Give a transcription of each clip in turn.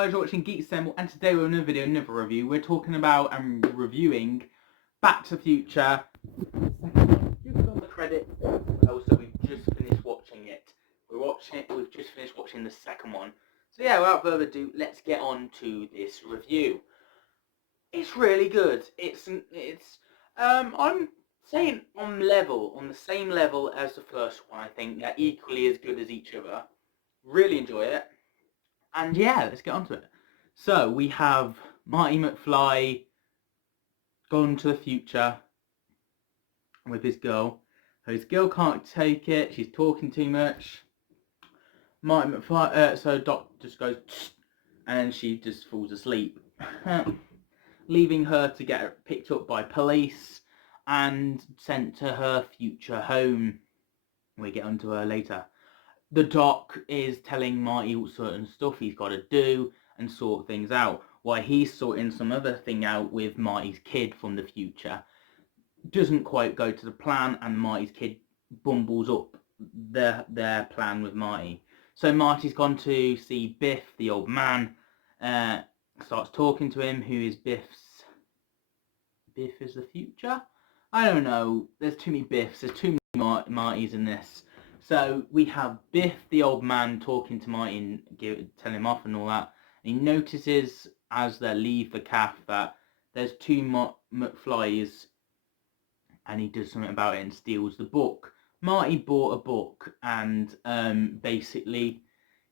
guys, you're watching Geek Assemble, and today we're in another video, another review. We're talking about and reviewing Back to the Future. Just on the credits. Also, we've just finished watching it. We've just finished watching the second one. So yeah, without further ado, let's get on to this review. It's really good. I'm saying on the same level as the first one. I think they're equally as good as each other. Really enjoy it. And yeah, let's get on to it. So we have Marty McFly gone to the future with his girl. His girl can't take it. She's talking too much. Marty McFly, so Doc just goes, and she just falls asleep, leaving her to get picked up by police and sent to her future home. We get onto her later. The Doc is telling Marty all certain stuff he's got to do and sort things out, while he's sorting some other thing out with Marty's kid from the future. Doesn't quite go to the plan, and Marty's kid bumbles up their plan with Marty. So Marty's gone to see Biff, the old man, starts talking to him, who is Biff is the future? I don't know, there's too many Biffs, there's too many Martys in this. So we have Biff, the old man, talking to Marty and telling him off and all that. And he notices as they leave the calf that there's two McFlys, and he does something about it and steals the book. Marty bought a book, and basically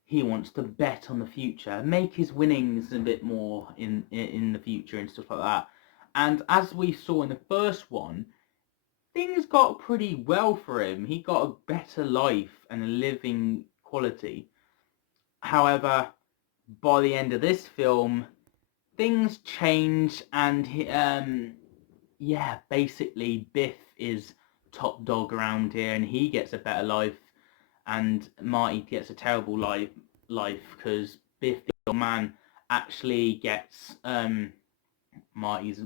he wants to bet on the future, make his winnings a bit more in the future and stuff like that. And as we saw in the first one, things got pretty well for him. He got a better life and a living quality. However, by the end of this film, things change, and basically Biff is top dog around here, and he gets a better life, and Marty gets a terrible life because Biff, the old man, actually gets Marty's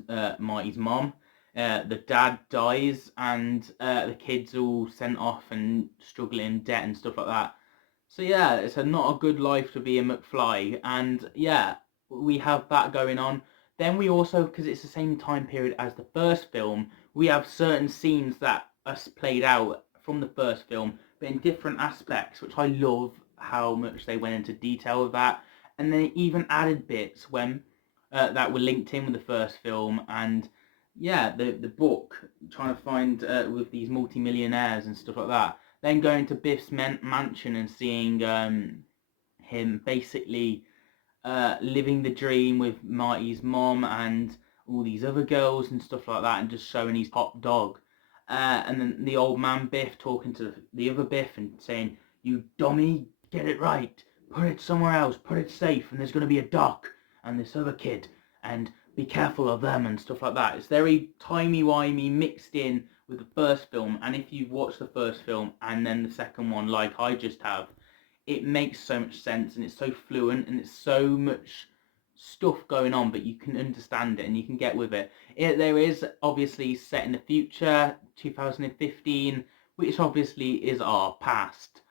mom. The dad dies, and the kids all sent off and struggling in debt and stuff like that. So yeah, it's not a good life to be a McFly, and yeah, we have that going on. Then we also, because it's the same time period as the first film, we have certain scenes that are played out from the first film, but in different aspects, which I love how much they went into detail with that. And they even added bits when that were linked in with the first film, and yeah, the book, trying to find with these multi-millionaires and stuff like that. Then going to Biff's mansion and seeing him basically living the dream with Marty's mom and all these other girls and stuff like that, and just showing he's top dog. And then the old man Biff talking to the other Biff and saying, "You dummy, get it right. Put it somewhere else. Put it safe. And there's going to be a Doc and this other kid. And be careful of them," and stuff like that. It's very timey-wimey mixed in with the first film, and if you've watched the first film and then the second one like I just have, it makes so much sense, and it's so fluent, and it's so much stuff going on, but you can understand it and you can get with it. There is obviously set in the future, 2015, which obviously is our past,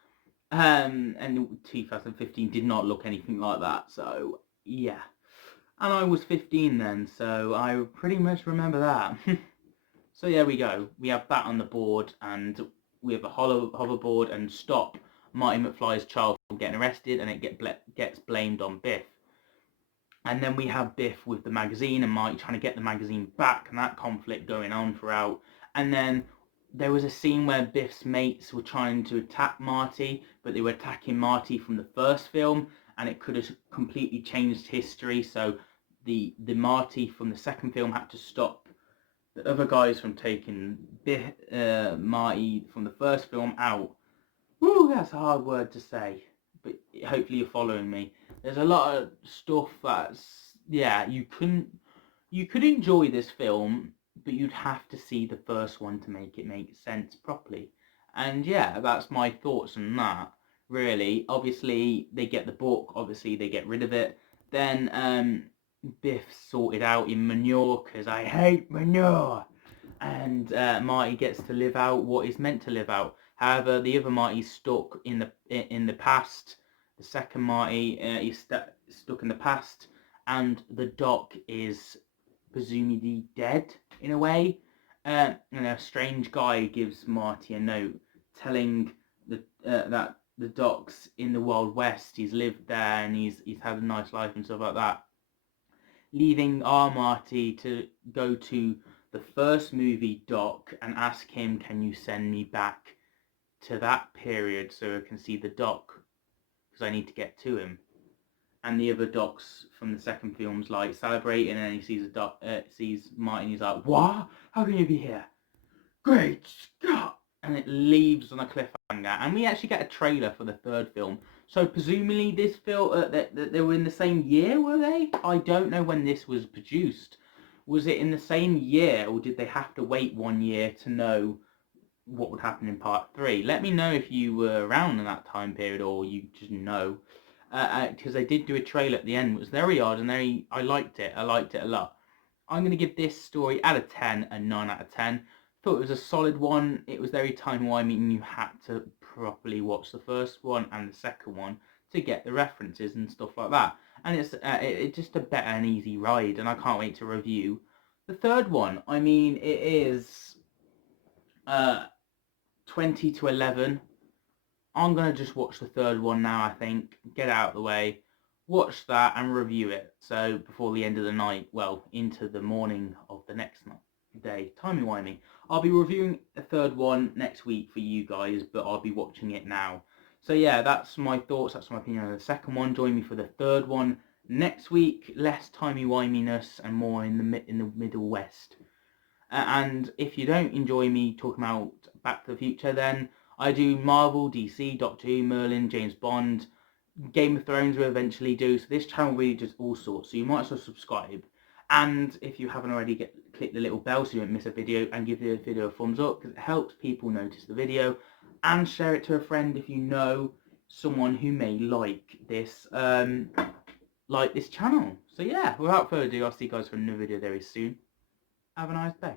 and 2015 did not look anything like that, so yeah. And I was 15 then, so I pretty much remember that. So there we go. We have that on the board, and we have a hoverboard and stop Marty McFly's child from getting arrested, and it gets blamed on Biff. And then we have Biff with the magazine and Marty trying to get the magazine back, and that conflict going on throughout. And then there was a scene where Biff's mates were trying to attack Marty, but they were attacking Marty from the first film, and it could have completely changed history. So the Marty from the second film had to stop the other guys from taking Marty from the first film out. Woo, that's a hard word to say, but hopefully you're following me. There's a lot of stuff that's, yeah, you could enjoy this film, but you'd have to see the first one to make it make sense properly. And yeah, that's my thoughts on that, really. Obviously, they get the book, obviously they get rid of it. Then Biff sorted out in manure, because I hate manure. And Marty gets to live out what he's meant to live out. However, the other Marty's stuck in the past, The second Marty, he's stuck in the past, and the Doc is presumably dead in a way. And a strange guy gives Marty a note telling that the Doc's in the Wild West. He's lived there and he's had a nice life and stuff like that. Leaving our Marty to go to the first movie Doc and ask him, "Can you send me back to that period so I can see the Doc? Because I need to get to him." And the other Docs from the second film's like celebrating, and then he sees sees Martin. He's like, "What? How can you be here? Great Scott!" And it leaves on a cliffhanger. And we actually get a trailer for the third film. So presumably this film, they were in the same year, were they? I don't know when this was produced. Was it in the same year, or did they have to wait 1 year to know what would happen in part 3? Let me know if you were around in that time period, or you just know. Because they did do a trailer at the end. It was very odd, and I liked it. I liked it a lot. I'm going to give this story out of 10 a 9 out of 10. Thought it was a solid one. It was very timey-wimey, and you had to properly watch the first one and the second one to get the references and stuff like that. And it's just a better and easy ride, and I can't wait to review the third one. I mean, it is 20 to 11. I'm going to just watch the third one now, I think. Get out of the way. Watch that and review it. So before the end of the night, well, into the morning of the next day. Timey-wimey. I'll be reviewing the third one next week for you guys, but I'll be watching it now. So yeah, that's my thoughts. That's my opinion on the second one. Join me for the third one next week. Less timey-wiminess and more in the Middle West. And if you don't enjoy me talking about Back to the Future, then I do Marvel, DC, Doctor Who, Merlin, James Bond, Game of Thrones will eventually do. So this channel really does all sorts. So you might as well subscribe. And if you haven't already, click the little bell so you don't miss a video, and give the video a thumbs up because it helps people notice the video. And share it to a friend if you know someone who may like this channel. So yeah, without further ado, I'll see you guys for another video very soon. Have a nice day.